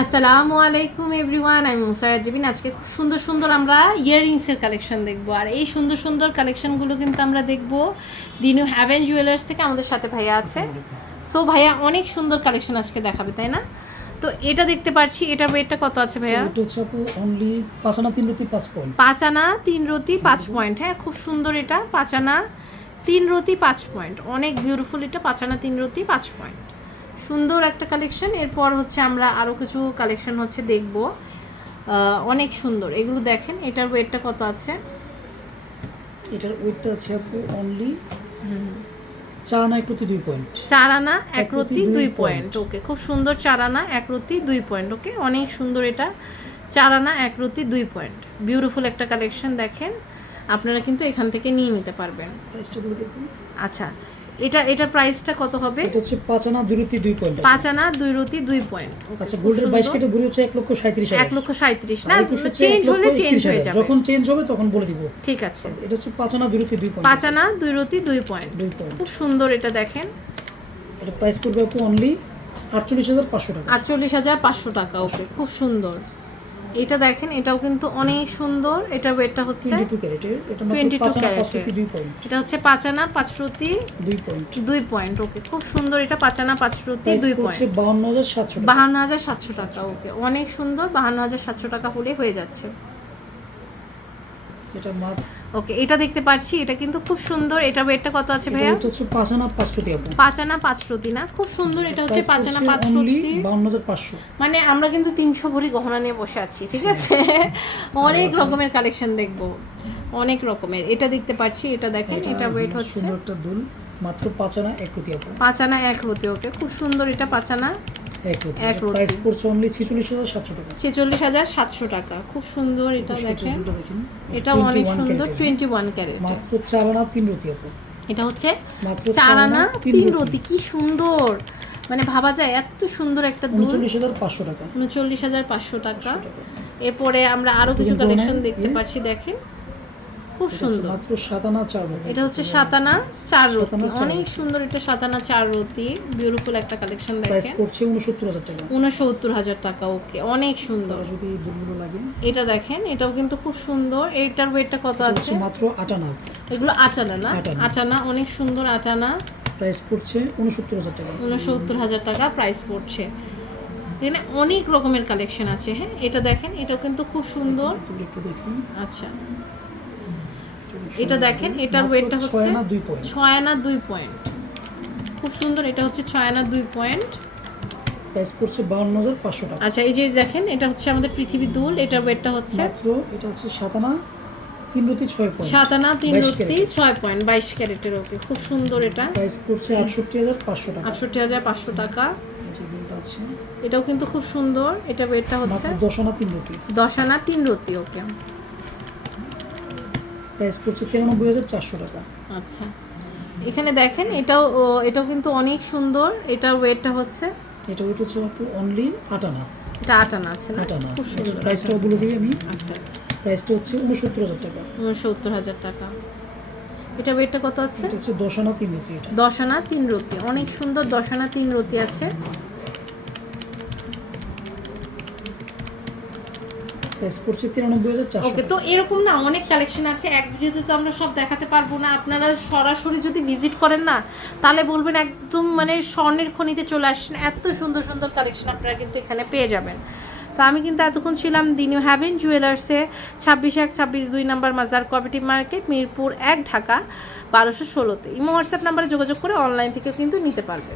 আসসালামু আলাইকুম এভরিওয়ান আমি মুসারাত জিবিন আজকে খুব সুন্দর সুন্দর আমরা ইয়াররিংসের কালেকশন দেখব। আর এই সুন্দর সুন্দর কালেকশনগুলো কিন্তু আমরা দেখব দিনু হ্যাভেন জুয়েলার্স থেকে আমাদের সাথে ভাইয়া আছে। সো ভাইয়া অনেক সুন্দর কালেকশন আজকে দেখাবে তাই না? তো এটা দেখতে পাচ্ছি এটার ওয়েটটা কত আছে ভাইয়া? এটা অনলি পাঁচ আনা তিন রুটি পাঁচ পয়েন্ট পাঁচ আনা তিন রতি পাঁচ পয়েন্ট হ্যাঁ খুব সুন্দর এটা পাঁচ আনা তিন রতি পাঁচ পয়েন্ট অনেক বিউটিফুল এটা পাঁচ আনা তিন রতি পাঁচ পয়েন্ট সুন্দর একটা কালেকশন এরপর হচ্ছে আমরা আরও কিছু কালেকশন হচ্ছে দেখব। অনেক সুন্দর। এগুলো দেখেন এটার ওয়েটটা কত আছে? এটার ওয়েটটা আছে আপু অনলি চার আনা এক রুটি দুই পয়েন্ট চার আনা এক এক রতি রতি দুই পয়েন্ট। ওকে খুব সুন্দর চার আনা এক রতি দুই পয়েন্ট ওকে অনেক সুন্দর এটা। চার আনা এক রতি দুই পয়েন্ট বিউটিফুল একটা কালেকশন দেখেন। আপনারা কিন্তু এখান থেকে নিয়ে নিতে পারবেন। দেখুন। আচ্ছা এটা এটা প্রাইসটা কত হবে? এটা হচ্ছে পাঁচ আনা দুই রুটি দুই পয়েন্ট। পাঁচ আনা দুই রতি দুই পয়েন্ট। আচ্ছা গোল্ডের বাইশ কেটে ঘুরে হচ্ছে এক লক্ষ সাঁত্রিশ এক লক্ষ সাঁত্রিশ না চেঞ্জ হলে চেঞ্জ হয়ে যাবে। যখন চেঞ্জ হবে তখন বলে দিব। ঠিক আছে। এটা হচ্ছে পাঁচ আনা দুই রুটি দুই পয়েন্ট। পাঁচ আনা দুই রতি দুই পয়েন্ট। দুই পয়েন্ট। খুব সুন্দর এটা দেখেন। এটা প্রাইস পড়বে আপু অনলি আটচল্লিশ হাজার পাঁচশো টাকা। আটচল্লিশ হাজার পাঁচশো টাকা। ওকে খুব সুন্দর। এটা দেখেন এটাও কিন্তু অনেক সুন্দর। এটা ওয়েটটা হচ্ছে টোয়েন্টি টু ক্যারেটের এটা মাত্র 22 পাঁচ আনা ক্যারেটের। পাঁচ পয়েন্ট এটা হচ্ছে পাঁচানা পাঁচ রতি দুই পয়েন্ট 2 পয়েন্ট ওকে খুব সুন্দর এটা পাঁচানা পাঁচ রতি প্রাইস দুই পয়েন্ট হচ্ছে 52700 টাকা। ওকে অনেক সুন্দর বাহান্ন হাজার সাতশো টাকা হলে হয়ে যাচ্ছে। এটা মাত্র ওকে এটা দেখতে পাচ্ছি এটা কিন্তু খুব সুন্দর। এটা ওয়েটটা কত আছে এটা ভাইয়া? হচ্ছে পাঁচ আনা পাঁচ রুটি আপু পাঁচ আনা পাঁচ রতি না? খুব সুন্দর এটা হচ্ছে পাঁচ আনা পাঁচ হাজার পাঁচশো। মানে আমরা কিন্তু তিনশো ভরি গহনা নিয়ে বসে আছি ঠিক আছে? অনেক রকমের কালেকশন দেখব। অনেক রকমের। এটা দেখতে পাচ্ছি এটা দেখেন এটা ওয়েট হচ্ছে সুন্দর একটা দুল। মাত্র পাঁচ আনা এক রুটি আপু পাঁচ আনা এক রতি ওকে। খুব সুন্দর এটা পাঁচ আনা। এক রুটি। প্রাইস পড়ছে অনলি ছেচল্লিশ হাজার সাতশো টাকা। ছেচল্লিশ হাজার সাতশো টাকা। খুব সুন্দর এটা দেখেন। এটা অনেক সুন্দর ক্যারেটের। Twenty one carat. মাত্র চার আনা তিন রুটি আপু। এটা হচ্ছে আনা কি সুন্দর। মানে ভাবা যায় এত সুন্দর একটা দুল হাজার পাঁচশো টাকা। এরপরে আমরা আরও কিছু কালেকশন দেখতে। পাচ্ছি দেখেন। খুব সুন্দর। মাত্র সাত আনা চার এটা হচ্ছে সাতানা চার রতি। অনেক সুন্দর এটা সাতানা চার রতি। বিউটিফুল একটা কালেকশন প্রাইস পড়ছে উনসত্তর হাজার টাকা। উনসত্তর হাজার টাকা ওকে অনেক সুন্দর। যদি এই লাগে। এটা দেখেন এটাও কিন্তু খুব সুন্দর। এটার ওয়েটটা কত আছে? মাত্র আটানা। এগুলো আটানা না? আটানা। অনেক সুন্দর আটানা। প্রাইস পড়ছে উনসত্তর হাজার টাকা। উনসত্তর হাজার টাকা প্রাইস পড়ছে। এখানে অনেক রকমের কালেকশন আছে হ্যাঁ? এটা দেখেন এটাও কিন্তু খুব সুন্দর। দেখুন। আচ্ছা। এটা দেখেন এটার ওয়েটটা হচ্ছে আনা দুই পয়েন্ট ছয় আনা দুই পয়েন্ট খুব সুন্দর এটা হচ্ছে ছয় আনা দুই পয়েন্ট প্রাইস পড়ছে বাউন্ন হাজার পাঁচশো টাকা। আচ্ছা এই যে দেখেন এটা হচ্ছে আমাদের পৃথিবী দুল এটার ওয়েটটা হচ্ছে এটা হচ্ছে সাত আনা তিন রুটি ছয় পয়েন্ট সাত আনা তিন রুটি ক্যারেটের। ছয় পয়েন্ট বাইশ ক্যারেটের ওকে খুব সুন্দর এটা। প্রাইস পড়ছে আটষট্টি হাজার পাঁচশো টাকা। আটষট্টি হাজার পাঁচশো টাকা। এটাও কিন্তু খুব সুন্দর এটা ওয়েটটা হচ্ছে মাত্র দশ আনা তিন রুটি দশ আনা তিন রুটি ওকে প্রাইস পড়ছে তিরানব্বই হাজার চারশো টাকা। আচ্ছা। এখানে দেখেন এটাও এটাও কিন্তু অনেক সুন্দর। এটার ওয়েটটা হচ্ছে? এটা ওয়েট হচ্ছে অনলি আট আনা এটা আট আনা আছে না? আট আনা খুব সুন্দর। প্রাইসটাও বলে দিই আমি। আচ্ছা। প্রাইসটা হচ্ছে উনসত্তর হাজার টাকা। উনসত্তর হাজার টাকা। এটা ওয়েটটা কত আছে? এটা হচ্ছে দশ আনা তিন রুটি এটা। দশ আনা তিন রুটি। অনেক সুন্দর দশ আনা তিন রতি আছে। প্রাইস পড়ছে তিরানব্বই হাজার চারশো ওকে তো এরকম না অনেক কালেকশন আছে এক ভিডিওতে তো আমরা সব দেখাতে পারব না। আপনারা সরাসরি যদি ভিজিট করেন না তাহলে বলবেন একদম মানে স্বর্ণের খনিতে চলে আসছেন। এত সুন্দর সুন্দর কালেকশন আপনারা কিন্তু এখানে পেয়ে যাবেন। তো আমি কিন্তু এতক্ষণ ছিলাম দিনিউ হ্যাভেন জুয়েলার্সে ছাব্বিশ এক ছাব্বিশ দুই নাম্বার মাজার কোঅপারেটিভ মার্কেট মিরপুর এক ঢাকা বারোশো ষোলোতে। ইমো হোয়াটসঅ্যাপ নাম্বারে যোগাযোগ করে অনলাইন থেকে কিন্তু নিতে পারবেন।